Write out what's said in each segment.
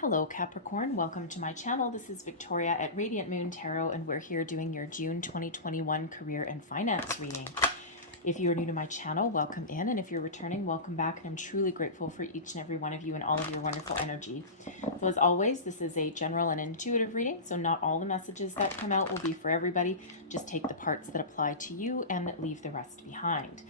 Hello Capricorn, welcome to my channel. This is Victoria at Radiant Moon Tarot, and we're here doing your June 2021 career and finance reading. If you are new to my channel, welcome in, and if you're returning, welcome back, and I'm truly grateful for each and every one of you and all of your wonderful energy. So as always, this is a general and intuitive reading, so not all the messages that come out will be for everybody. Just take the parts that apply to you and leave the rest behind.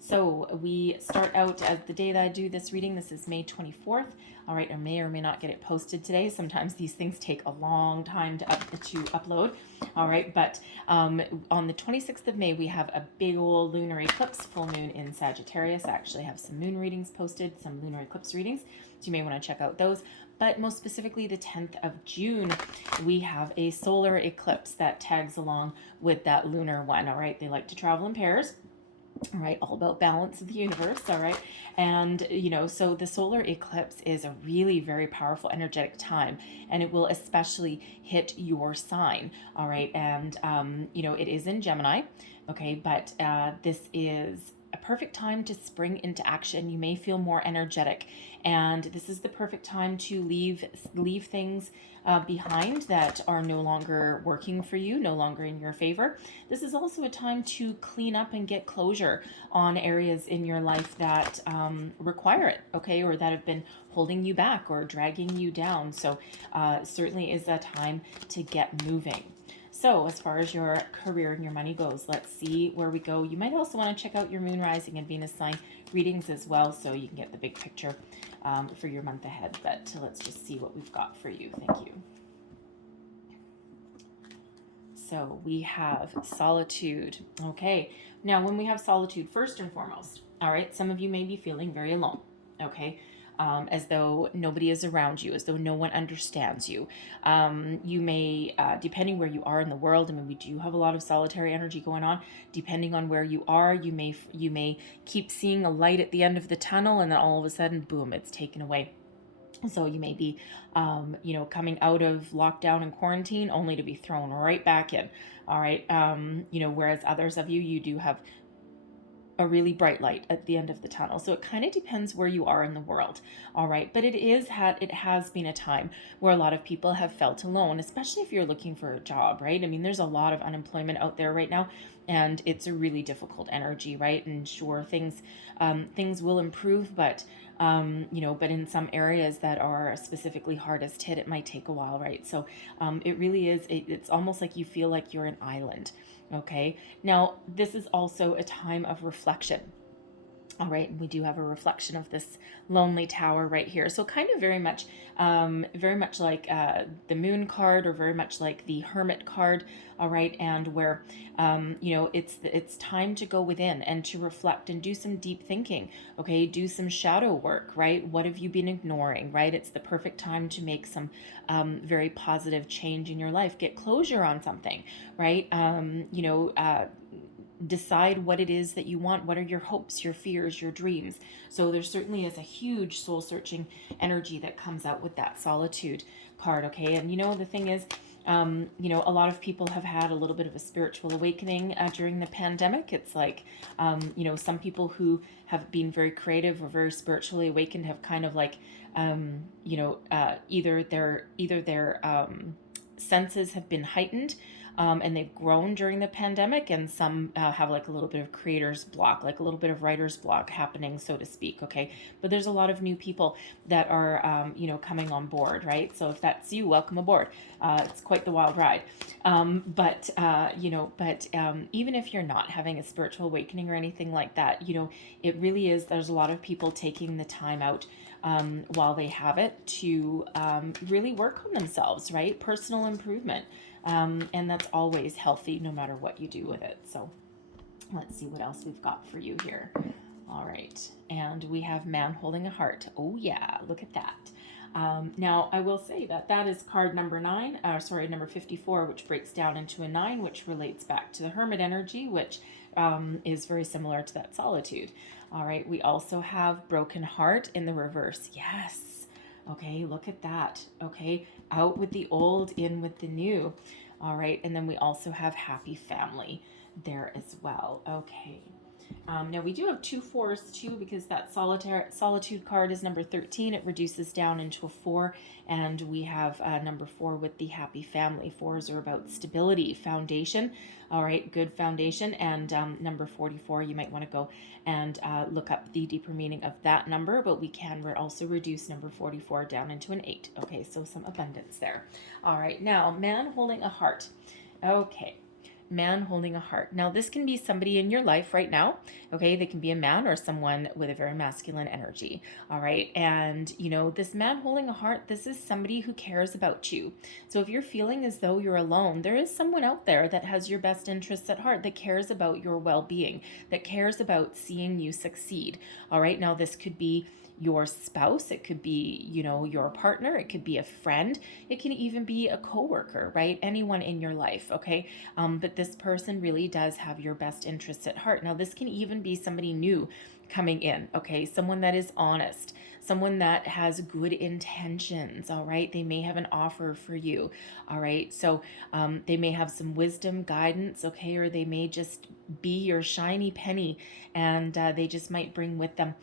So we start out as the day that I do this reading. This is May 24th. All right, I may or may not get it posted today. Sometimes these things take a long time to upload. All right, but on the 26th of May, we have a big old lunar eclipse, full moon in Sagittarius. I actually have some moon readings posted, some lunar eclipse readings, so you may want to check out those. But most specifically, the 10th of June, we have a solar eclipse that tags along with that lunar one. All right, they like to travel in pairs. All right, all about balance of the universe. All right, and so the solar eclipse is a really very powerful energetic time, and it will especially hit your sign. All right, and it is in Gemini. Okay, but this is a perfect time to spring into action. You may feel more energetic, and this is the perfect time to leave things behind that are no longer working for you, no longer in your favor. This is also a time to clean up and get closure on areas in your life that require it, okay, or that have been holding you back or dragging you down. So certainly is a time to get moving. So as far as your career and your money goes, let's see where we go. You might also want to check out your moon rising and Venus sign readings as well, so you can get the big picture for your month ahead. But let's just see what we've got for you. Thank you. So we have solitude. Okay, now when we have solitude, first and foremost, all right, some of you may be feeling very alone, okay, as though nobody is around you, as though no one understands you. You may, depending where you are in the world, I mean, we do have a lot of solitary energy going on. Depending on where you are, you may keep seeing a light at the end of the tunnel, and then all of a sudden, boom, it's taken away. So you may be, coming out of lockdown and quarantine only to be thrown right back in. All right. Whereas others of you do have a really bright light at the end of the tunnel. So it kind of depends where you are in the world. All right. But it has been a time where a lot of people have felt alone, especially if you're looking for a job, right? I mean, there's a lot of unemployment out there right now, and it's a really difficult energy, right? And sure, things will improve, but but in some areas that are specifically hardest hit, it might take a while, right? So it really is, it's almost like you feel like you're an island. Okay, now this is also a time of reflection. All right, we do have a reflection of this lonely tower right here. So kind of very much like the moon card, or very much like the hermit card. All right, and where, it's time to go within and to reflect and do some deep thinking. Okay, do some shadow work, right? What have you been ignoring, right? It's the perfect time to make some very positive change in your life. Get closure on something, right? Decide what it is that you want. What are your hopes, your fears, your dreams? So there certainly is a huge soul searching energy that comes out with that solitude card. Okay, and the thing is, a lot of people have had a little bit of a spiritual awakening during the pandemic. It's like, some people who have been very creative or very spiritually awakened have kind of like, either their senses have been heightened, and they've grown during the pandemic, and some have like a little bit of creator's block, like a little bit of writer's block happening, so to speak. Okay, but there's a lot of new people that are coming on board, right? So if that's you, welcome aboard. It's quite the wild ride. But even if you're not having a spiritual awakening or anything like that, it really is, there's a lot of people taking the time out while they have it to really work on themselves, right? Personal improvement. And that's always healthy no matter what you do with it. So let's see what else we've got for you here. All right. And we have man holding a heart. Oh yeah, look at that. Now I will say that is card number number 54, which breaks down into a 9, which relates back to the hermit energy, which is very similar to that solitude. All right. We also have broken heart in the reverse. Yes. Okay, look at that. Okay, out with the old, in with the new. All right, and then we also have happy family there as well. Okay, Now we do have 2 4s too, because that solitude card is number 13. It reduces down into a 4, and we have number 4 with the happy family. 4s are about stability, foundation. All right, good foundation. And number 44, you might want to go and look up the deeper meaning of that number, but we can also reduce number 44 down into an 8. Okay, so some abundance there. All right, now man holding a heart. Okay, man holding a heart. Now, this can be somebody in your life right now, okay? They can be a man or someone with a very masculine energy, all right? And, this man holding a heart, this is somebody who cares about you. So if you're feeling as though you're alone, there is someone out there that has your best interests at heart, that cares about your well-being, that cares about seeing you succeed, all right? Now, this could be your spouse, it could be, your partner, it could be a friend, it can even be a coworker, right? Anyone in your life, okay? But this person really does have your best interests at heart. Now, this can even be somebody new coming in, okay? Someone that is honest, someone that has good intentions, all right? They may have an offer for you, all right? So they may have some wisdom, guidance, okay? Or they may just be your shiny penny, and they just might bring with them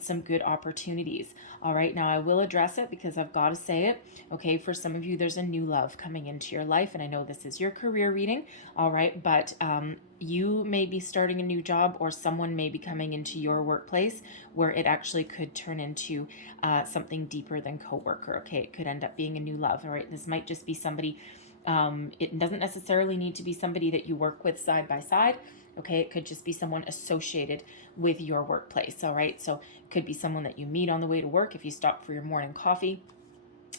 some good opportunities. All right, now I will address it because I've got to say it. Okay, for some of you, there's a new love coming into your life, and I know this is your career reading. All right, but you may be starting a new job, or someone may be coming into your workplace where it actually could turn into something deeper than coworker. Okay, it could end up being a new love. All right, this might just be somebody. It doesn't necessarily need to be somebody that you work with side by side. Okay, it could just be someone associated with your workplace. All right, so it could be someone that you meet on the way to work if you stop for your morning coffee.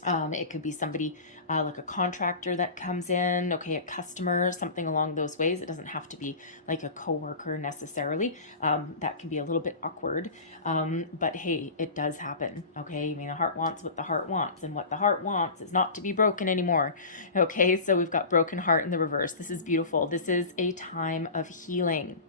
It could be somebody like a contractor that comes in, okay, a customer, something along those ways. It doesn't have to be like a coworker necessarily. That can be a little bit awkward. But hey, it does happen, okay? I mean, the heart wants what the heart wants, and what the heart wants is not to be broken anymore, okay? So we've got broken heart in the reverse. This is beautiful. This is a time of healing.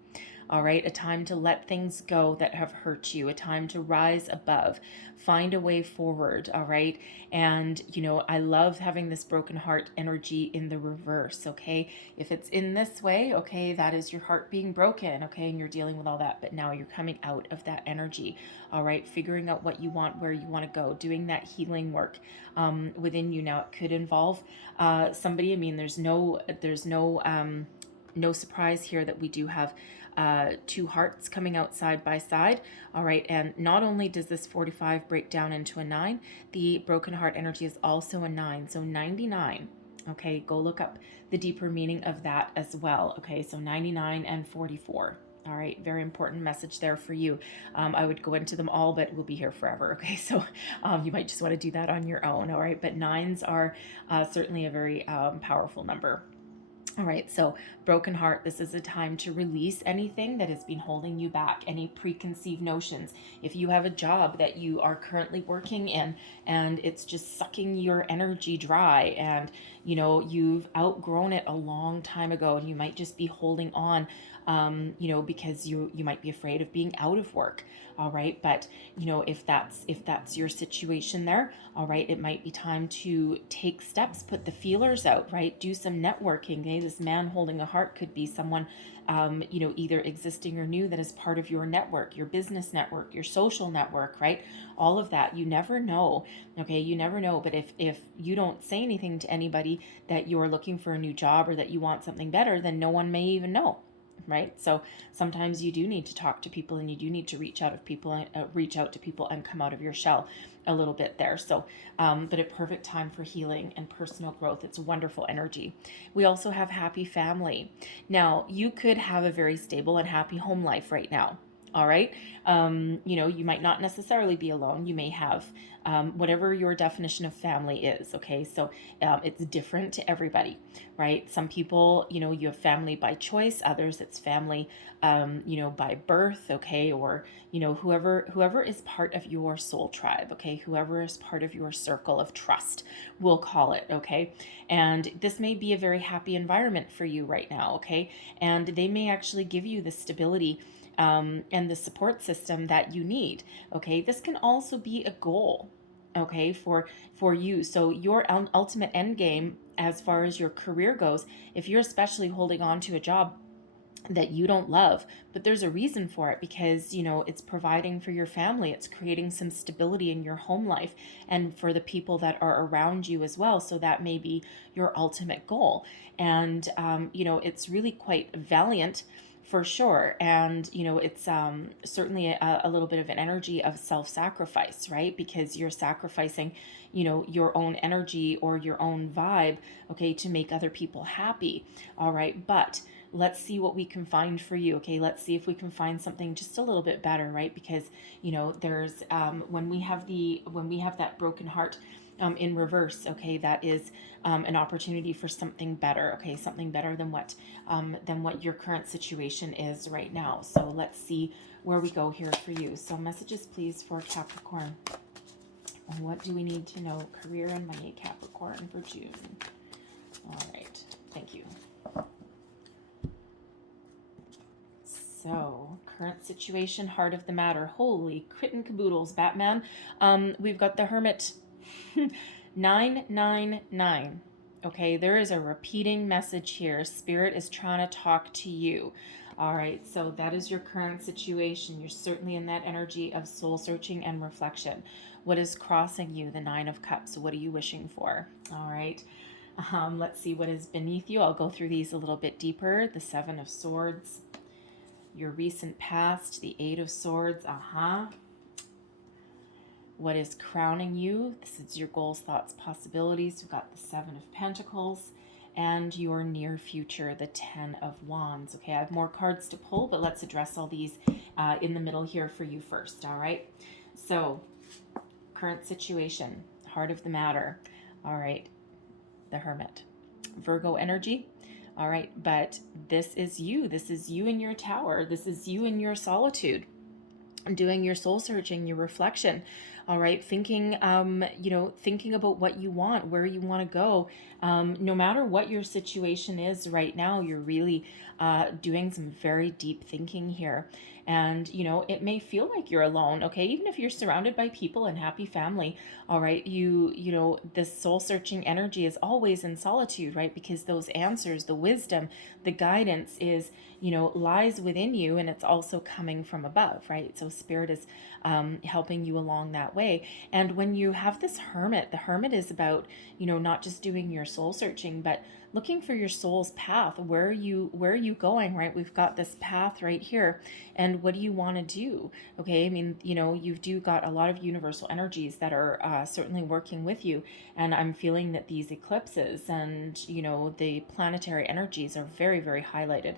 All right, a time to let things go that have hurt you, a time to rise above, find a way forward. All right, and I love having this broken heart energy in the reverse. Okay, if it's in this way, okay, that is your heart being broken. Okay, and you're dealing with all that, but now you're coming out of that energy. All right, figuring out what you want, where you want to go, doing that healing work within you. Now, it could involve somebody. I mean, there's no surprise here that we do have 2 hearts coming out side by side. All right, and not only does this 45 break down into a 9, the broken heart energy is also a 9, so 99. Okay, go look up the deeper meaning of that as well. Okay, so 99 and 44. All right, very important message there for you. I would go into them all, but we'll be here forever. Okay, so you might just want to do that on your own. All right, but 9s are certainly a very powerful number. All right, so broken heart, this is a time to release anything that has been holding you back, any preconceived notions. If you have a job that you are currently working in and it's just sucking your energy dry, and you've outgrown it a long time ago, and you might just be holding on because you might be afraid of being out of work. All right, but if that's your situation there, all right, it might be time to take steps, put the feelers out, right? Do some networking. Okay, this man holding a heart could be someone either existing or new, that is part of your network, your business network, your social network, right? All of that. You never know. Okay, you never know. But if you don't say anything to anybody that you're looking for a new job or that you want something better, then no one may even know. Right, so sometimes you do need to talk to people, and you do need to reach out to people and come out of your shell a little bit there. So, but a perfect time for healing and personal growth. It's a wonderful energy. We also have happy family. Now, you could have a very stable and happy home life right now. All right, you might not necessarily be alone. You may have whatever your definition of family is. Okay, so it's different to everybody, right? Some people, you have family by choice. Others, it's family, by birth. Okay, or whoever is part of your soul tribe. Okay, whoever is part of your circle of trust, we'll call it. Okay, and this may be a very happy environment for you right now. Okay, and they may actually give you the stability and the support system that you need. Okay, this can also be a goal, okay, for you. So your ultimate end game as far as your career goes, if you're especially holding on to a job that you don't love, but there's a reason for it, because it's providing for your family, it's creating some stability in your home life and for the people that are around you as well. So that may be your ultimate goal. And it's really quite valiant for sure. And it's certainly a little bit of an energy of self-sacrifice, right? Because you're sacrificing your own energy or your own vibe, okay, to make other people happy. All right, but let's see what we can find for you. Okay, let's see if we can find something just a little bit better, right? Because there's when we have that broken heart in reverse, okay, that is an opportunity for something better. Okay, something better than what your current situation is right now. So let's see where we go here for you. So messages please for Capricorn. What do we need to know? Career and money, Capricorn, for June. All right, thank you. So, current situation, heart of the matter. Holy crit and caboodles, Batman. We've got the Hermit. 999. Okay, there is a repeating message here. Spirit is trying to talk to you. All right, so that is your current situation. You're certainly in that energy of soul searching and reflection. What is crossing you? The Nine of Cups. What are you wishing for? All right. Let's see what is beneath you. I'll go through these a little bit deeper. The Seven of Swords. Your recent past, the Eight of Swords, What is crowning you? This is your goals, thoughts, possibilities. We've got the Seven of Pentacles and your near future, the Ten of Wands. Okay, I have more cards to pull, but let's address all these in the middle here for you first, all right? So, current situation, heart of the matter. All right, the Hermit. Virgo energy. All right, but this is you. This is you in your tower. This is you in your solitude, doing your soul searching, your reflection. All right, thinking about what you want, where you want to go. No matter what your situation is right now, you're really doing some very deep thinking here. And, it may feel like you're alone, okay? Even if you're surrounded by people and happy family, all right? This soul-searching energy is always in solitude, right? Because those answers, the wisdom, the guidance is, lies within you, and it's also coming from above, right? So Spirit is helping you along that way. And when you have this Hermit, the Hermit is about, not just doing your soul-searching, but looking for your soul's path. Where are you going, right? We've got this path right here, and what do you want to do? Okay, I mean, you've got a lot of universal energies that are certainly working with you, and I'm feeling that these eclipses and the planetary energies are very, very highlighted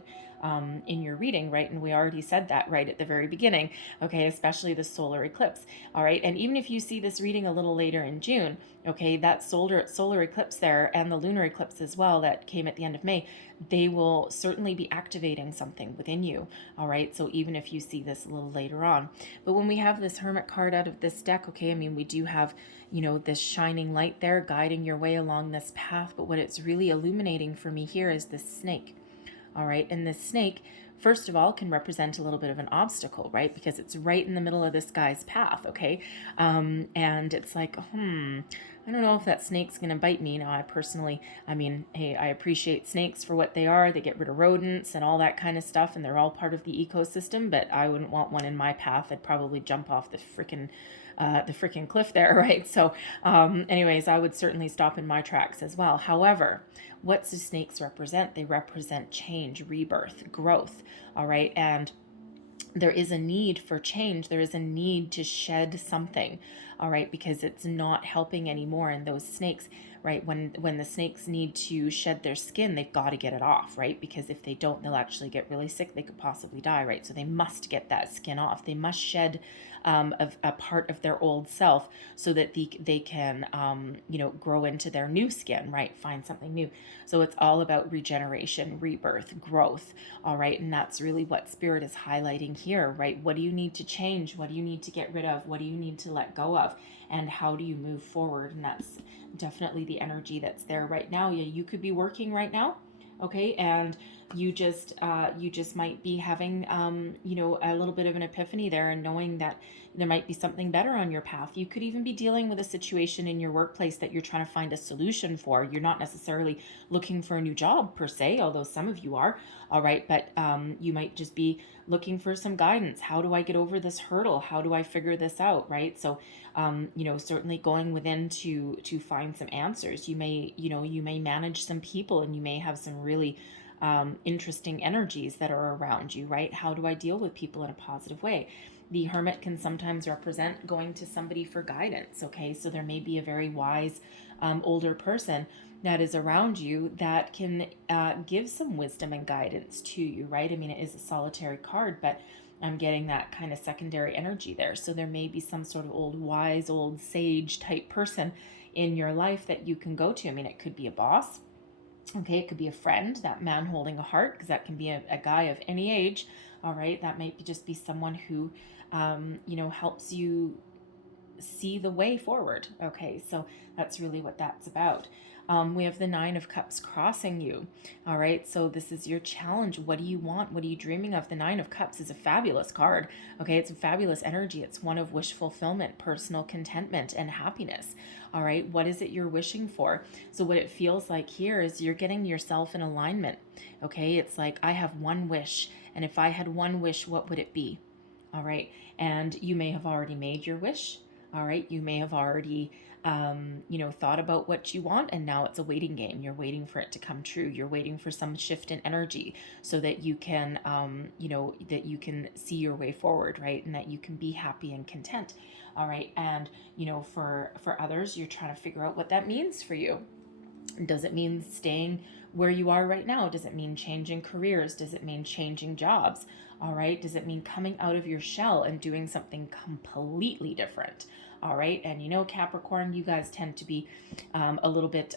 in your reading, right? And we already said that right at the very beginning, okay, especially the solar eclipse, all right? And even if you see this reading a little later in June, okay, that solar eclipse there and the lunar eclipse as well that came at the end of May, they will certainly be activating something within you, all right? So even if you see this a little later on. But when we have this Hermit card out of this deck, okay, I mean, we do have, this shining light there guiding your way along this path, but what it's really illuminating for me here is this snake. All right, and this snake, first of all, can represent a little bit of an obstacle, right? Because it's right in the middle of this guy's path, okay? And it's like, I don't know if that snake's going to bite me. Now, hey, I appreciate snakes for what they are. They get rid of rodents and all that kind of stuff, and they're all part of the ecosystem, but I wouldn't want one in my path. I'd probably jump off the freaking cliff there, right? So anyways, I would certainly stop in my tracks as well. However, what do snakes represent? They represent change, rebirth, growth, all right? And there is a need for change. There is a need to shed something, all right, because it's not helping anymore. And those snakes, right, when the snakes need to shed their skin, they've got to get it off, right? Because if they don't, they'll actually get really sick. They could possibly die, right? So they must get that skin off. They must shed a part of their old self so that they can, grow into their new skin, right? Find something new. So it's all about regeneration, rebirth, growth, all right? And that's really what Spirit is highlighting here, right? What do you need to change? What do you need to get rid of? What do you need to let go of? And how do you move forward? And that's definitely the energy that's there right now. Yeah, you could be working right now, Okay, and you just might be having you know, a little bit of an epiphany there, and knowing that there might be something better on your path. You could even be dealing with a situation in your workplace that you're trying to find a solution for. You're not necessarily looking for a new job per se, although some of you are. All right, but you might just be looking for some guidance. How do I get over this hurdle? How do I figure this out? Right. So you know, certainly going within to find some answers. You may, you know, you may manage some people, and you may have some really interesting energies that are around you, right? How do I deal with people in a positive way? The Hermit can sometimes represent going to somebody for guidance, okay? So there may be a very wise older person that is around you that can give some wisdom and guidance to you, right? I mean, it is a solitary card, but I'm getting that kind of secondary energy there. So there may be some sort of old wise, old sage type person in your life that you can go to. I mean, it could be a boss. Okay, it could be a friend, that man holding a heart, because that can be a guy of any age. All right, that might just be someone who, you know, helps you see the way forward. Okay, so that's really what that's about. We have the Nine of Cups crossing you. All right, so this is your challenge. What do you want? What are you dreaming of? The Nine of Cups is a fabulous card. Okay, it's a fabulous energy. It's one of wish fulfillment, personal contentment, and happiness. All right, what is it you're wishing for? So what it feels like here is you're getting yourself in alignment. Okay, it's like, I have one wish, and if I had one wish, what would it be? All right, and you may have already made your wish. All right, you may have already you know, thought about what you want, and now it's a waiting game. You're waiting for it to come true. You're waiting for some shift in energy so that you can you know, that you can see your way forward, right? And that you can be happy and content. All right, and you know, for others, you're trying to figure out what that means for you. Does it mean staying where you are right now? Does it mean changing careers? Does it mean changing jobs? All right, does it mean coming out of your shell and doing something completely different? All right, and you know, Capricorn, you guys tend to be a little bit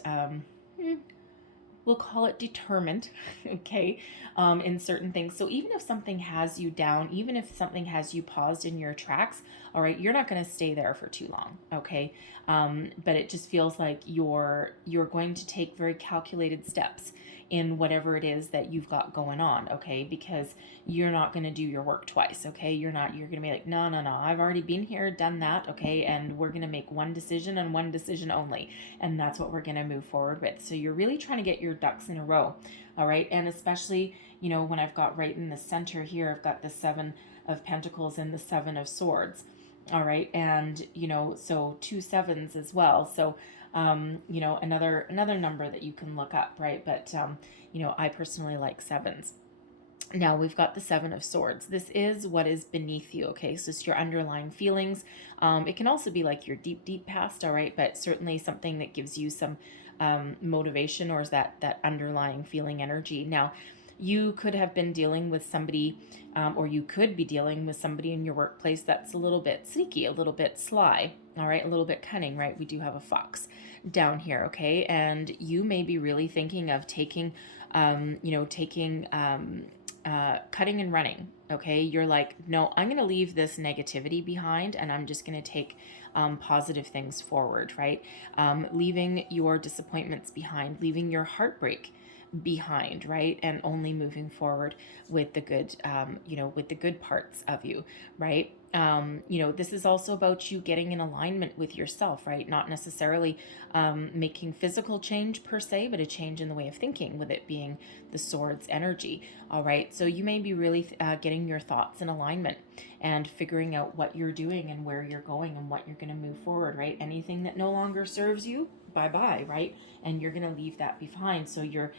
we'll call it determined, okay, in certain things. So even if something has you down, even if something has you paused in your tracks, all right, you're not going to stay there for too long, okay? But it just feels like you're going to take very calculated steps in whatever it is that you've got going on, okay? Because you're not going to do your work twice, okay? You're going to be like, no, I've already been here, done that, okay? And we're going to make one decision and one decision only. And that's what we're going to move forward with. So you're really trying to get your ducks in a row, all right? And especially, you know, when I've got right in the center here, I've got the Seven of Pentacles and the Seven of Swords, all right? And, you know, so 2 sevens as well. So, you know, another number that you can look up, right? But, you know, I personally like sevens. Now we've got the Seven of Swords. This is what is beneath you, okay? So it's your underlying feelings. It can also be like your deep past, all right? But certainly something that gives you some motivation, or is that underlying feeling energy. Now, you could have been dealing with somebody, or you could be dealing with somebody in your workplace that's a little bit sneaky, a little bit sly, all right, a little bit cunning, right? We do have a fox down here, okay? And you may be really thinking of taking, you know, cutting and running, okay? You're like, no, I'm going to leave this negativity behind, and I'm just going to take positive things forward, right? Leaving your disappointments behind, leaving your heartbreak behind, right? And only moving forward with the good, you know, with the good parts of you, right? You know, this is also about you getting in alignment with yourself, right? Not necessarily making physical change per se, but a change in the way of thinking, with it being the Swords energy. All right, so you may be really getting your thoughts in alignment and figuring out what you're doing and where you're going and what you're going to move forward, right? Anything that no longer serves you, bye-bye, right? And you're going to leave that behind. So you're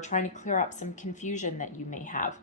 trying to clear up some confusion that you may have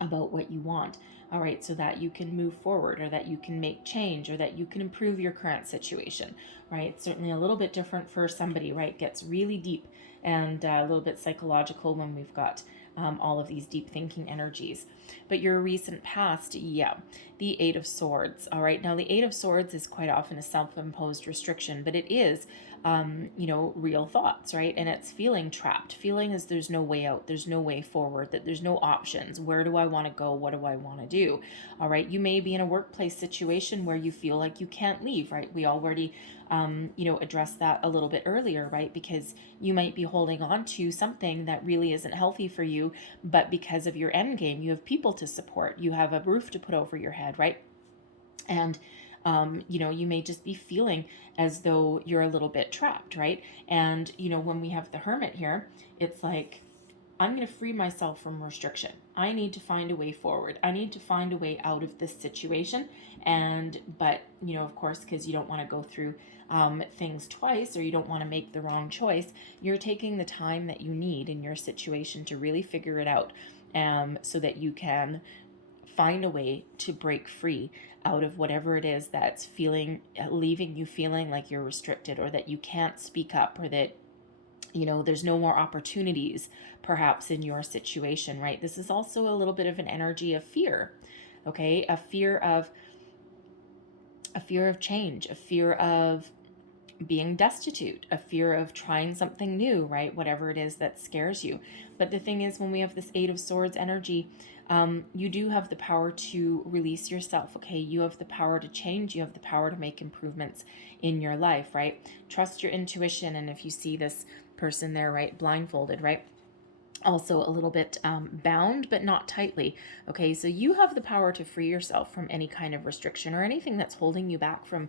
about what you want. All right, so that you can move forward, or that you can make change, or that you can improve your current situation, right? It's certainly a little bit different for somebody, right? It gets really deep and a little bit psychological when we've got all of these deep thinking energies. But your recent past, yeah, the Eight of Swords. All right, now the Eight of Swords is quite often a self-imposed restriction, but it is real thoughts, right? And it's feeling trapped, feeling as there's no way out, there's no way forward, that there's no options. Where do I want to go? What do I want to do? All right. You may be in a workplace situation where you feel like you can't leave, right? We already, addressed that a little bit earlier, right? Because you might be holding on to something that really isn't healthy for you, but because of your end game, you have people to support, you have a roof to put over your head, right? And you may just be feeling as though you're a little bit trapped, right? And when we have the Hermit here, it's like, I'm going to free myself from restriction. I need to find a way forward. I need to find a way out of this situation. But of course, because you don't want to go through things twice, or you don't want to make the wrong choice, you're taking the time that you need in your situation to really figure it out, so that you can find a way to break free out of whatever it is that's leaving you feeling like you're restricted, or that you can't speak up, or that there's no more opportunities perhaps in your situation, right? This is also a little bit of an energy of fear, okay? A fear of change, a fear of being destitute, a fear of trying something new, right? Whatever it is that scares you. But the thing is, when we have this Eight of Swords energy, you do have the power to release yourself, okay? You have the power to change. You have the power to make improvements in your life, right? Trust your intuition. And if you see this person there, right, blindfolded, right, also a little bit bound, but not tightly, okay? So you have the power to free yourself from any kind of restriction or anything that's holding you back from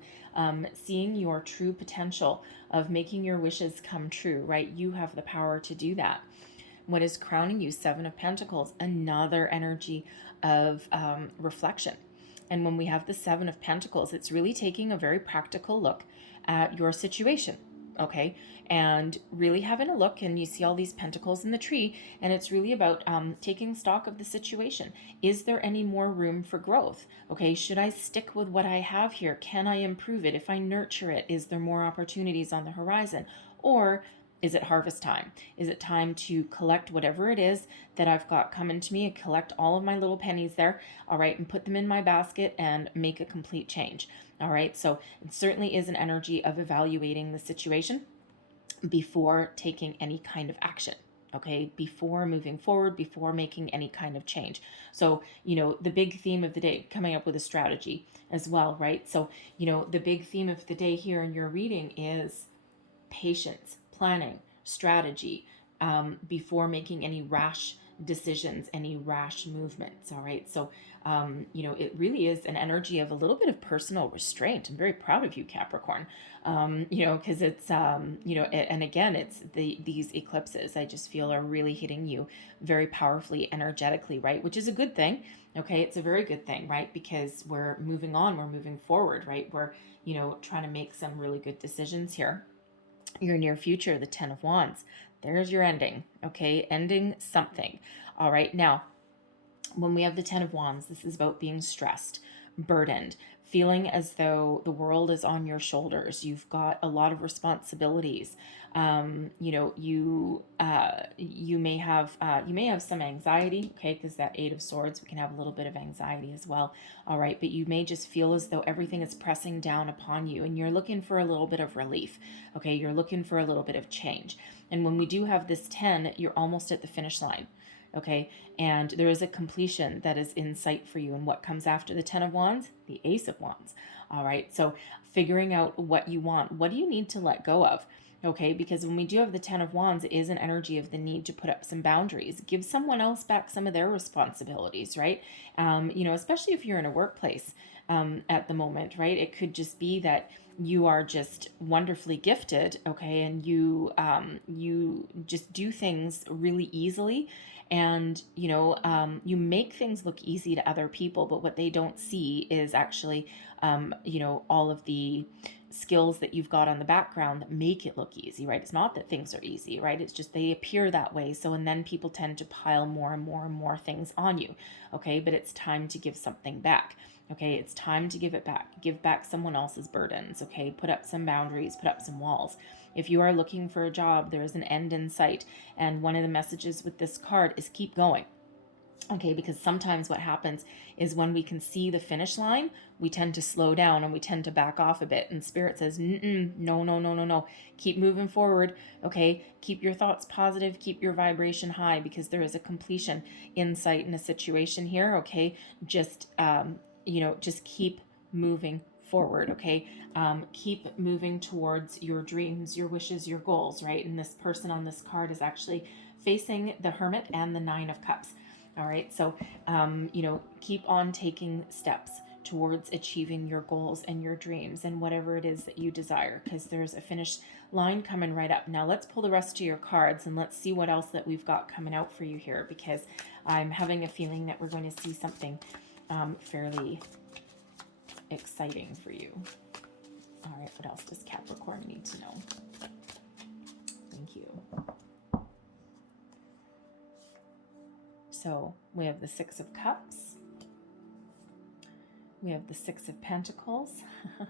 seeing your true potential of making your wishes come true, right? You have the power to do that. What is crowning you? Seven of Pentacles, another energy of reflection. And when we have the Seven of Pentacles, it's really taking a very practical look at your situation, okay? And really having a look, and you see all these pentacles in the tree, and it's really about taking stock of the situation. Is there any more room for growth? Okay, should I stick with what I have here? Can I improve it? If I nurture it, is there more opportunities on the horizon? Or is it harvest time? Is it time to collect whatever it is that I've got coming to me, and collect all of my little pennies there, all right, and put them in my basket and make a complete change, all right? So it certainly is an energy of evaluating the situation before taking any kind of action, okay? Before moving forward, before making any kind of change. So, the big theme of the day, coming up with a strategy as well, right? So, the big theme of the day here in your reading is patience, planning, strategy, before making any rash decisions, any rash movements. All right. So, it really is an energy of a little bit of personal restraint. I'm very proud of you, Capricorn. Because it's, and again, it's these eclipses I just feel are really hitting you very powerfully, energetically, right? Which is a good thing. Okay. It's a very good thing, right? Because we're moving on, we're moving forward, right? We're, trying to make some really good decisions here. Your near future, the Ten of Wands. There's your ending, okay? Ending something. All right, now, when we have the Ten of Wands, this is about being stressed, burdened, feeling as though the world is on your shoulders. You've got a lot of responsibilities. You may have some anxiety, okay? Because that Eight of Swords, we can have a little bit of anxiety as well. All right, but you may just feel as though everything is pressing down upon you, and you're looking for a little bit of relief. Okay, you're looking for a little bit of change. And when we do have this 10, you're almost at the finish line. Okay, and there is a completion that is in sight for you. And what comes after the Ten of Wands? The Ace of Wands. All right, so figuring out what you want. What do you need to let go of? Okay, because when we do have the Ten of Wands, it is an energy of the need to put up some boundaries, give someone else back some of their responsibilities, right? Especially if you're in a workplace at the moment, right? It could just be that you are just wonderfully gifted, okay, and you just do things really easily, and you make things look easy to other people, but what they don't see is actually all of the skills that you've got on the background that make it look easy, right? It's not that things are easy, right? It's just they appear that way. So, and then people tend to pile more and more and more things on you, okay? But it's time to give something back, okay? It's time to give it back. Give back someone else's burdens, okay? Put up some boundaries, put up some walls. If you are looking for a job, there is an end in sight. And one of the messages with this card is keep going. Okay, because sometimes what happens is when we can see the finish line, we tend to slow down and we tend to back off a bit. And Spirit says, no, no, no, no, no. Keep moving forward. Okay, keep your thoughts positive, keep your vibration high, because there is a completion insight in a situation here. Okay, just just keep moving forward. Okay, keep moving towards your dreams, your wishes, your goals. Right, and this person on this card is actually facing the Hermit and the Nine of Cups. All right, so keep on taking steps towards achieving your goals and your dreams and whatever it is that you desire, because there's a finish line coming right up. Now let's pull the rest of your cards and let's see what else that we've got coming out for you here, because I'm having a feeling that we're going to see something fairly exciting for you. All right, what else does Capricorn need to know? Thank you. So we have the Six of Cups. We have the Six of Pentacles. All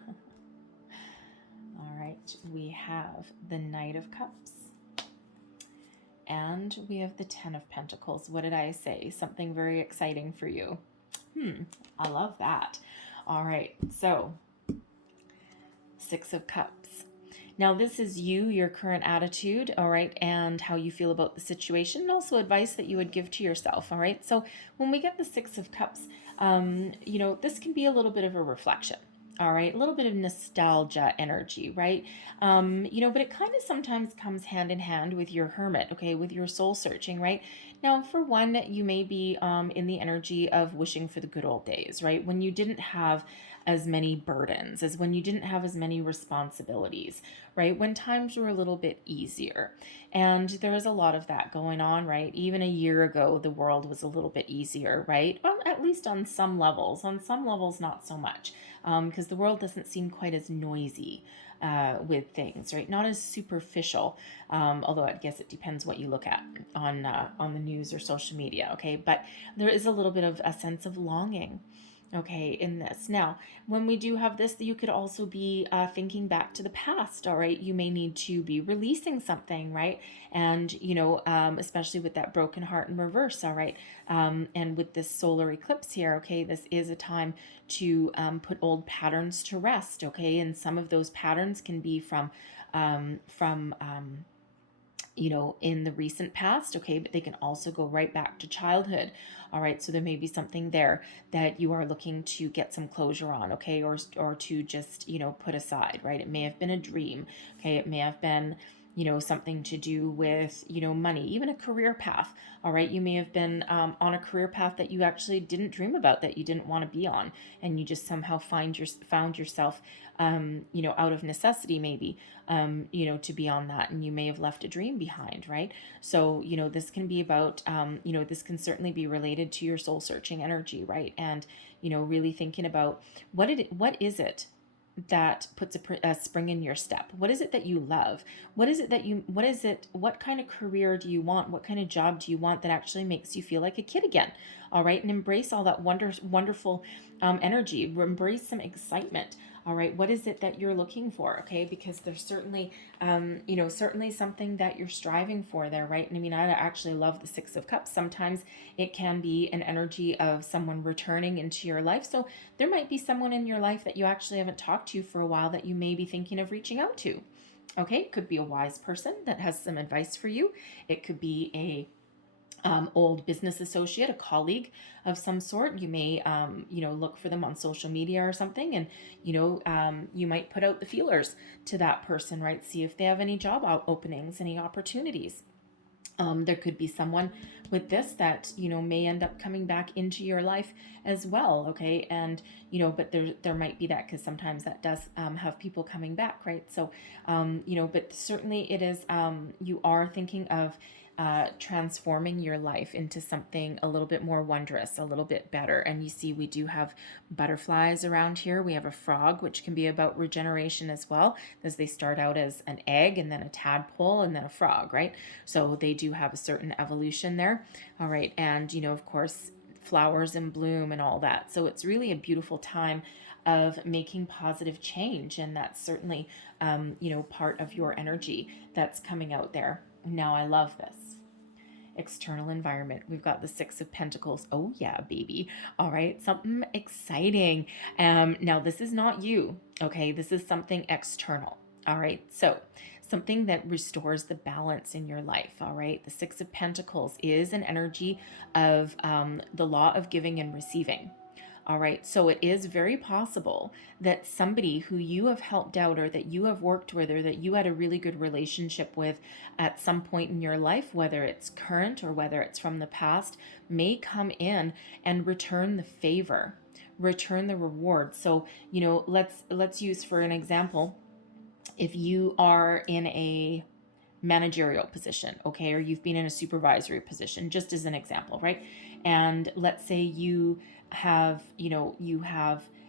right, we have the Knight of Cups. And we have the Ten of Pentacles. What did I say? Something very exciting for you. I love that. All right, so Six of Cups. Now, this is you, your current attitude, all right, and how you feel about the situation, and also advice that you would give to yourself, all right? So when we get the Six of Cups, this can be a little bit of a reflection, all right? A little bit of nostalgia energy, right? But it kind of sometimes comes hand in hand with your Hermit, okay, with your soul searching, right? Now, for one, you may be in the energy of wishing for the good old days, right? When you didn't have as many burdens, as when you didn't have as many responsibilities, right? When times were a little bit easier. And there is a lot of that going on, right? Even a year ago, the world was a little bit easier, right? At least on some levels. On some levels, not so much, because the world doesn't seem quite as noisy with things, right? Not as superficial, although I guess it depends what you look at on the news or social media, okay? But there is a little bit of a sense of longing, okay, in this. Now, when we do have this, you could also be thinking back to the past, all right? You may need to be releasing something, right? And, especially with that broken heart in reverse, all right? And with this solar eclipse here, okay, this is a time to put old patterns to rest, okay? And some of those patterns can be from in the recent past, okay, but they can also go right back to childhood. All right, so there may be something there that you are looking to get some closure on, okay, or to just, put aside, right? It may have been a dream, okay, it may have been, something to do with, money, even a career path. All right, you may have been on a career path that you actually didn't dream about, that you didn't want to be on, and you just somehow found yourself, out of necessity, maybe, to be on that, and you may have left a dream behind, right? So, this can be about, this can certainly be related to your soul searching energy, right? And, really thinking about what is it that puts a spring in your step? What is it that you love? What kind of career do you want? What kind of job do you want that actually makes you feel like a kid again? All right. And embrace all that wonderful energy, embrace some excitement. All right. What is it that you're looking for? Okay. Because there's certainly, certainly something that you're striving for there. Right. And I mean, I actually love the Six of Cups. Sometimes it can be an energy of someone returning into your life. So there might be someone in your life that you actually haven't talked to for a while that you may be thinking of reaching out to. Okay. It could be a wise person that has some advice for you. It could be a old business associate, a colleague of some sort. You may, look for them on social media or something, and, you might put out the feelers to that person, right? See if they have any job openings, any opportunities. There could be someone with this that, may end up coming back into your life as well. Okay. And, but there might be that, because sometimes that does have people coming back, right? So, but certainly it is, you are thinking of transforming your life into something a little bit more wondrous, a little bit better. And you see, we do have butterflies around here. We have a frog, which can be about regeneration as well, as they start out as an egg and then a tadpole and then a frog, right? So they do have a certain evolution there. All right. And, of course, flowers in bloom and all that. So it's really a beautiful time of making positive change. And that's certainly, part of your energy that's coming out there. Now, I love this. external environment. We've got the Six of Pentacles. Oh yeah, baby. All right, something exciting. Now this is not you, okay? This is something external. All right, so something that restores the balance in your life. All right, the Six of Pentacles is an energy of the law of giving and receiving. All right, so it is very possible that somebody who you have helped out or that you have worked with or that you had a really good relationship with at some point in your life, whether it's current or whether it's from the past, may come in and return the favor, return the reward. So, let's use for an example, if you are in a managerial position, okay, or you've been in a supervisory position, just as an example, right? And let's say you have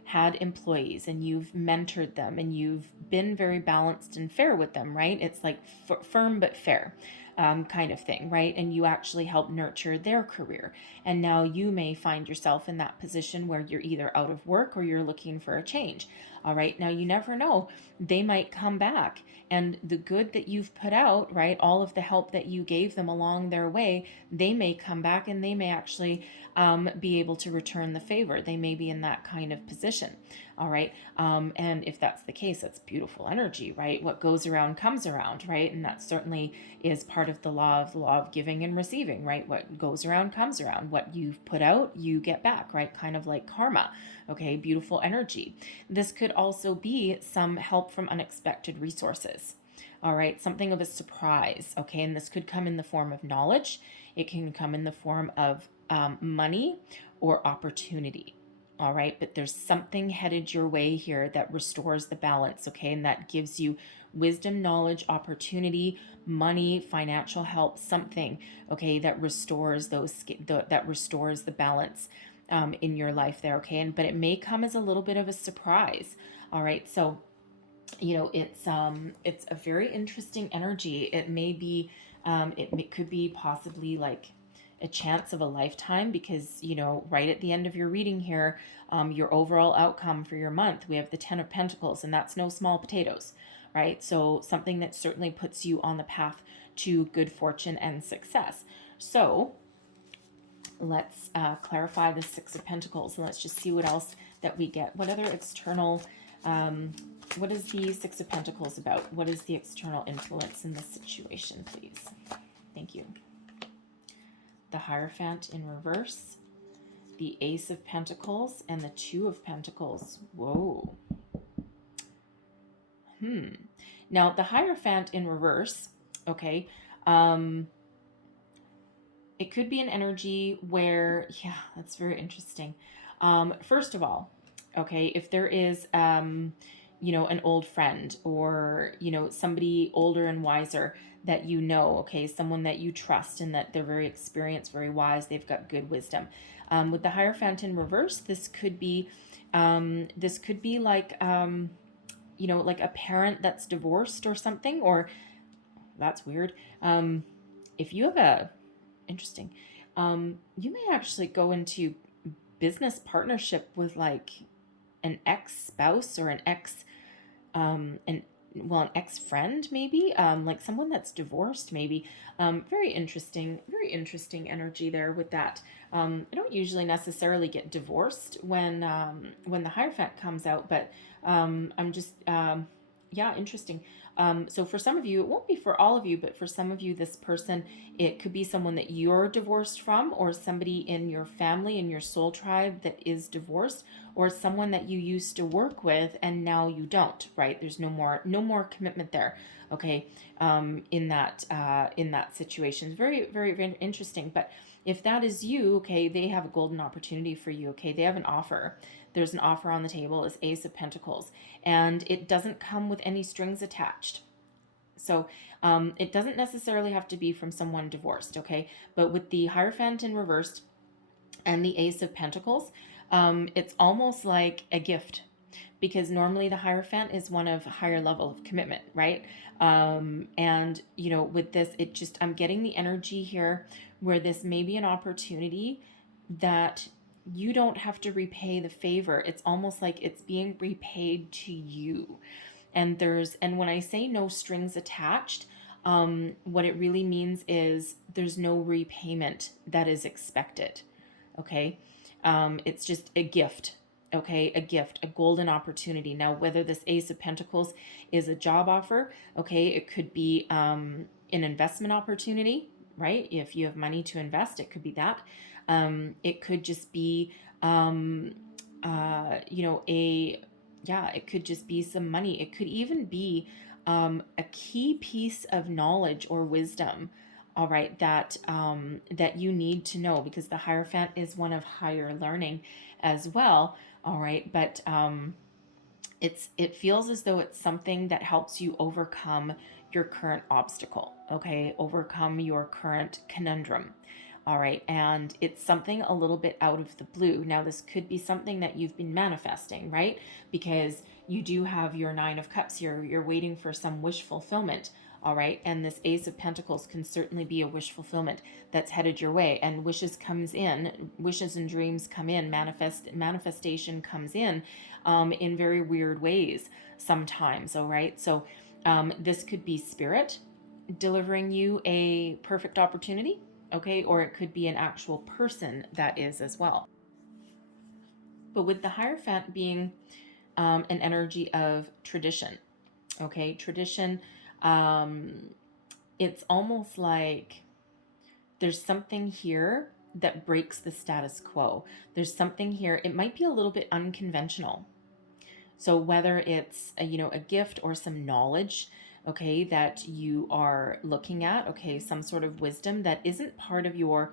had employees and you've mentored them and you've been very balanced and fair with them, right? It's like firm but fair kind of thing, right? And you actually help nurture their career. And now you may find yourself in that position where you're either out of work or you're looking for a change. All right, now you never know. They might come back, and the good that you've put out, right, all of the help that you gave them along their way, they may come back and they may actually be able to return the favor. They may be in that kind of position. All right. And if that's the case, that's beautiful energy, right? What goes around comes around, right? And that certainly is part of the law of giving and receiving, right? What goes around comes around. What you've put out, you get back, right? Kind of like karma. Okay, beautiful energy. This could also be some help from unexpected resources. All right, something of a surprise. Okay, and this could come in the form of knowledge. It can come in the form of money or opportunity. All right, but there's something headed your way here that restores the balance, okay? And that gives you wisdom, knowledge, opportunity, money, financial help, something, okay, that restores that restores the balance in your life there, okay? But it may come as a little bit of a surprise. All right, so it's a very interesting energy. It may be it could be possibly like a chance of a lifetime, because right at the end of your reading here, your overall outcome for your month, we have the Ten of Pentacles, and that's no small potatoes, right? So something that certainly puts you on the path to good fortune and success. So let's clarify the Six of Pentacles, and let's just see what else that we get. What other external what is the Six of Pentacles about? What is the external influence in this situation, please? Thank you. The Hierophant in reverse, the Ace of Pentacles, and the Two of Pentacles. Whoa. Now, the Hierophant in reverse, okay, it could be an energy where, yeah, that's very interesting. First of all, okay, if there is, an old friend or, somebody older and wiser that okay, someone that you trust and that they're very experienced, very wise, they've got good wisdom. With the Hierophant in reverse, this could be like, like a parent that's divorced or something, or that's weird. If you have interesting, you may actually go into business partnership with like an ex-spouse or an ex-friend maybe, like someone that's divorced maybe. Very interesting energy there with that. I don't usually necessarily get divorced when the Hierophant comes out, but I'm just interesting. So for some of you, it won't be for all of you, but for some of you, this person, it could be someone that you're divorced from, or somebody in your family, in your soul tribe that is divorced, or someone that you used to work with and now you don't, right? There's no more commitment there. Okay. In that situation. Very, very, very interesting. But if that is you, okay, they have a golden opportunity for you. Okay. They have an offer. There's an offer on the table. It's Ace of Pentacles, and it doesn't come with any strings attached. So it doesn't necessarily have to be from someone divorced, okay? But with the Hierophant in reversed and the Ace of Pentacles, it's almost like a gift, because normally the Hierophant is one of higher level of commitment, right? And with this, I'm getting the energy here where this may be an opportunity that you don't have to repay the favor. It's almost like it's being repaid to you. And when I say no strings attached, what it really means is there's no repayment that is expected. Okay. It's just a gift. Okay. A gift, a golden opportunity. Now, whether this Ace of Pentacles is a job offer, okay, it could be an investment opportunity, right? If you have money to invest, it could be that. It could just be, it could just be some money. It could even be a key piece of knowledge or wisdom, all right, that you need to know, because the Hierophant is one of higher learning as well, all right, but it feels as though it's something that helps you overcome your current obstacle, okay, overcome your current conundrum. All right, and it's something a little bit out of the blue. Now, this could be something that you've been manifesting, right? Because you do have your Nine of Cups here. You're waiting for some wish fulfillment, all right? And this Ace of Pentacles can certainly be a wish fulfillment that's headed your way. And wishes and dreams come in, manifestation comes in very weird ways sometimes, all right? So this could be spirit delivering you a perfect opportunity, okay? Or it could be an actual person that is as well. But with the Hierophant being an energy of tradition, okay? Tradition, it's almost like there's something here that breaks the status quo. There's something here, it might be a little bit unconventional. So whether it's a gift or some knowledge, okay, that you are looking at, okay, some sort of wisdom that isn't part of your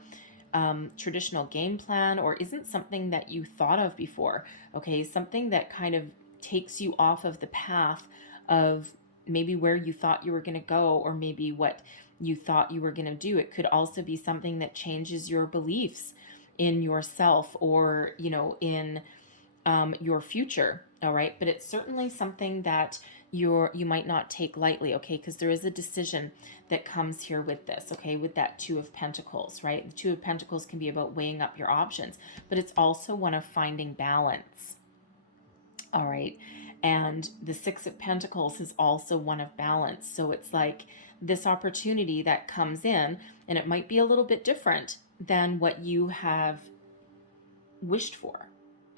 traditional game plan, or isn't something that you thought of before, okay, something that kind of takes you off of the path of maybe where you thought you were going to go, or maybe what you thought you were going to do. It could also be something that changes your beliefs in yourself, or in your future, all right? But it's certainly something that you might not take lightly, okay? Because there is a decision that comes here with this, okay? With that Two of Pentacles, right? The Two of Pentacles can be about weighing up your options, but it's also one of finding balance, all right? And the Six of Pentacles is also one of balance. So it's like this opportunity that comes in, and it might be a little bit different than what you have wished for,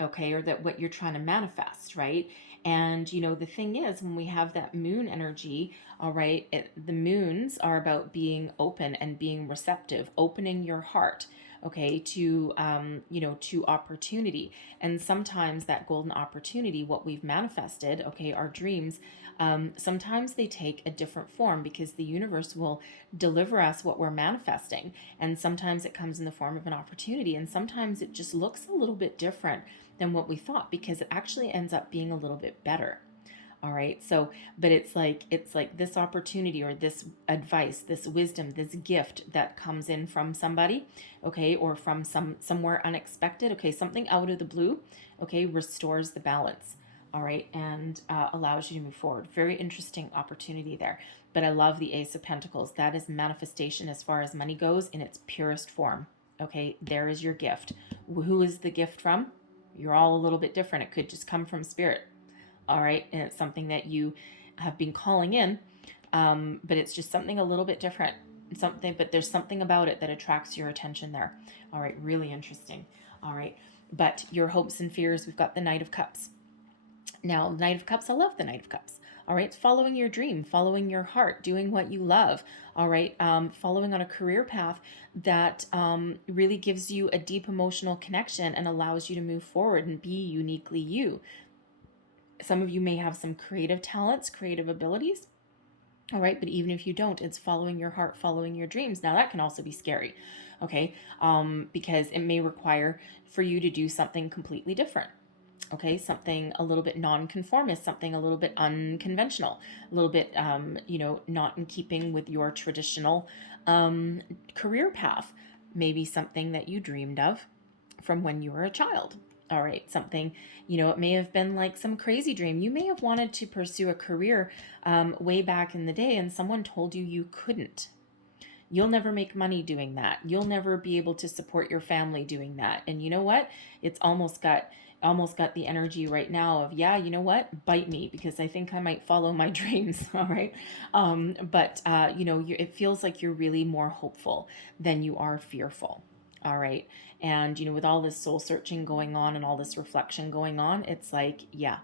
okay, or that what you're trying to manifest, right? And the thing is, when we have that moon energy, all right, the moons are about being open and being receptive, opening your heart, okay, to to opportunity. And sometimes that golden opportunity, what we've manifested, okay, our dreams, sometimes they take a different form, because the universe will deliver us what we're manifesting. And sometimes it comes in the form of an opportunity, and sometimes it just looks a little bit different than what we thought, because it actually ends up being a little bit better. All right. So, but it's like this opportunity, or this advice, this wisdom, this gift that comes in from somebody, okay, or from somewhere unexpected, okay, something out of the blue, okay, restores the balance. All right, and allows you to move forward. Very interesting opportunity there. But I love the Ace of Pentacles. That is manifestation as far as money goes in its purest form. Okay, there is your gift. Who is the gift from? You're all a little bit different. It could just come from spirit. All right, and it's something that you have been calling in, but it's just something a little bit different. But there's something about it that attracts your attention there. All right, really interesting. All right, but your hopes and fears, we've got the Knight of Cups. Now, Knight of Cups, I love the Knight of Cups. All right, it's following your dream, following your heart, doing what you love. All right, following on a career path that really gives you a deep emotional connection and allows you to move forward and be uniquely you. Some of you may have some creative talents, creative abilities. All right, but even if you don't, it's following your heart, following your dreams. Now, that can also be scary, okay, because it may require for you to do something completely different. Okay, something a little bit non-conformist, something a little bit unconventional, a little bit, not in keeping with your traditional career path. Maybe something that you dreamed of from when you were a child. All right, something, it may have been like some crazy dream. You may have wanted to pursue a career way back in the day, and someone told you you couldn't. You'll never make money doing that. You'll never be able to support your family doing that. And you know what? It's almost got almost got the energy right now of, yeah, you know what, bite me, because I think I might follow my dreams. All right. But it feels like you're really more hopeful than you are fearful. All right. And, with all this soul searching going on and all this reflection going on, it's like, yeah,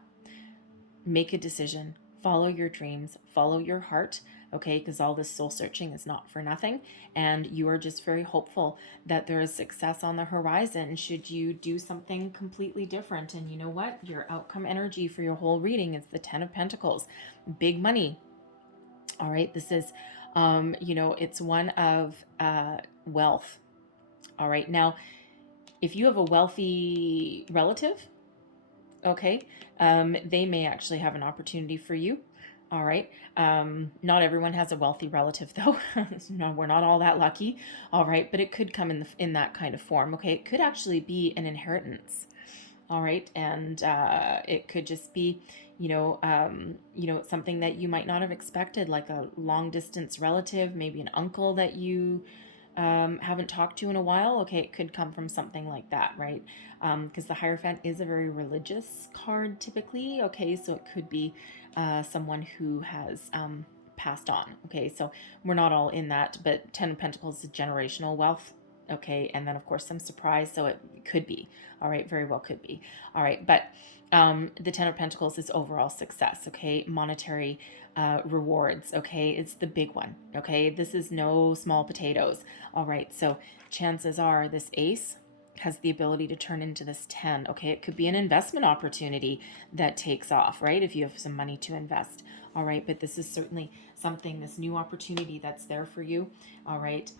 make a decision, follow your dreams, follow your heart, okay? Because all this soul searching is not for nothing. And you are just very hopeful that there is success on the horizon should you do something completely different. And you know what? Your outcome energy for your whole reading is the Ten of Pentacles, big money. All right. This is, it's one of wealth. All right. Now, if you have a wealthy relative, okay, they may actually have an opportunity for you. All right. Not everyone has a wealthy relative, though. No, we're not all that lucky. All right. But it could come in that kind of form. Okay. It could actually be an inheritance. All right. And it could just be, something that you might not have expected, like a long distance relative, maybe an uncle that you haven't talked to in a while. Okay, it could come from something like that, right? Because the Hierophant is a very religious card typically. Okay, so it could be someone who has passed on. Okay, so we're not all in that, but Ten of Pentacles is generational wealth. Okay, and then of course some surprise, so it could be. All right, very well could be. All right, but the Ten of Pentacles is overall success. Okay, monetary rewards. Okay, it's the big one. Okay, this is no small potatoes. All right, so chances are this ace has the ability to turn into this 10. Okay, it could be an investment opportunity that takes off, right? If you have some money to invest. All right, but this is certainly something, this new opportunity that's there for you. All right,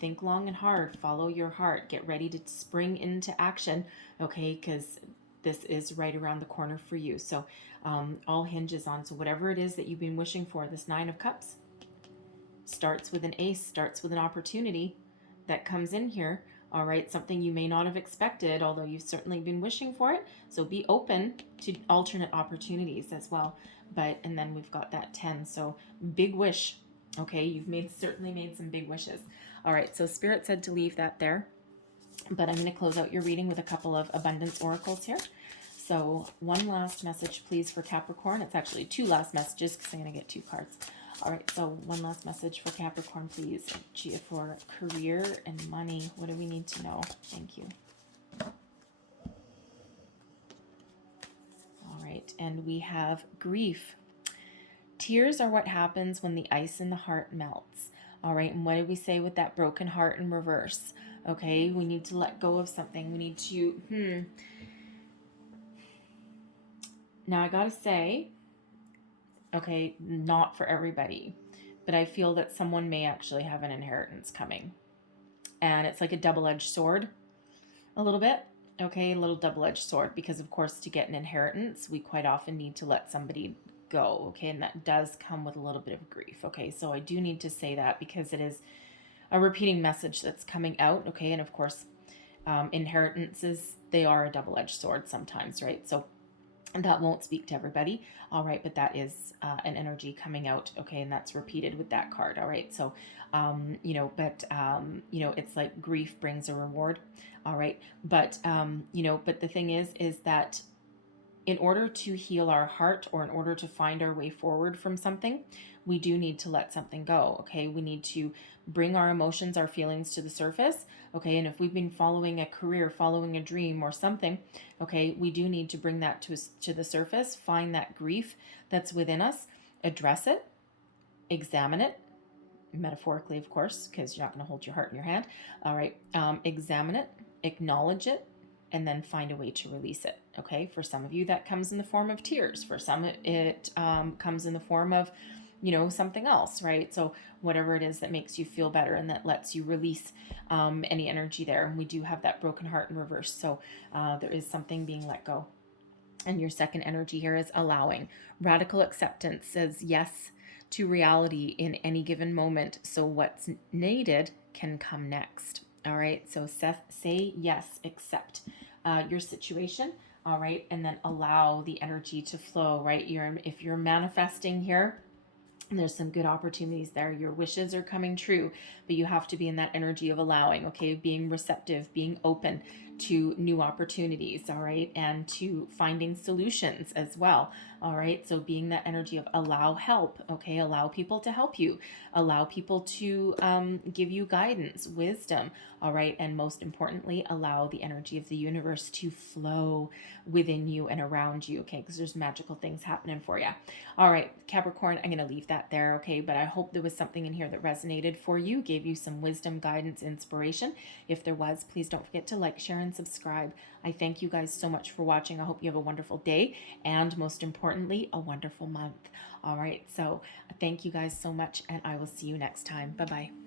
think long and hard, follow your heart, get ready to spring into action. Okay, because this is right around the corner for you. So all hinges on, so whatever it is that you've been wishing for, this Nine of Cups starts with an ace, starts with an opportunity that comes in here. All right, something you may not have expected, although you've certainly been wishing for it. So be open to alternate opportunities as well. And then we've got that 10. So big wish. Okay, you've certainly made some big wishes. All right, so Spirit said to leave that there. But I'm going to close out your reading with a couple of abundance oracles here. So one last message, please, for Capricorn. It's actually two last messages because I'm going to get two cards. All right, so one last message for Capricorn, please. For career and money, what do we need to know? Thank you. All right, and we have grief. Tears are what happens when the ice in the heart melts. All right, and what did we say with that broken heart in reverse? Okay, we need to let go of something. We need to, Now I gotta say, okay, not for everybody, but I feel that someone may actually have an inheritance coming. And it's like a double-edged sword, a little bit. Okay, a little double-edged sword, because of course to get an inheritance, we quite often need to let somebody go. Okay, and that does come with a little bit of grief. Okay, so I do need to say that because it is a repeating message that's coming out. Okay, and of course, inheritances, they are a double-edged sword sometimes, right? So that won't speak to everybody. All right, but that is an energy coming out. Okay, and that's repeated with that card. All right, so it's like grief brings a reward. All right, but but the thing is that in order to heal our heart, or in order to find our way forward from something, we do need to let something go. Okay, we need to bring our emotions, our feelings to the surface. Okay, and if we've been following a career, following a dream or something, okay, we do need to bring that to the surface, find that grief that's within us, address it, examine it, metaphorically, of course, because you're not going to hold your heart in your hand. All right, examine it, acknowledge it, and then find a way to release it. Okay, for some of you that comes in the form of tears. For some it comes in the form of something else, right? So whatever it is that makes you feel better and that lets you release any energy there. And we do have that broken heart in reverse, so there is something being let go. And your second energy here is allowing. Radical acceptance says yes to reality in any given moment, so what's needed can come next. All right, so say yes, accept your situation. All right, and then allow the energy to flow, right? If you're manifesting here, there's some good opportunities there. Your wishes are coming true, but you have to be in that energy of allowing, okay? Being receptive, being open, to new opportunities, all right, and to finding solutions as well, all right. So being that energy of allow help, okay, allow people to help you, allow people to give you guidance, wisdom, all right, and most importantly, allow the energy of the universe to flow within you and around you, okay, because there's magical things happening for you. All right, Capricorn, I'm going to leave that there, okay, but I hope there was something in here that resonated for you, gave you some wisdom, guidance, inspiration. If there was, please don't forget to like, share, and subscribe. I thank you guys so much for watching. I hope you have a wonderful day and most importantly, a wonderful month. All right, so thank you guys so much and I will see you next time. Bye-bye.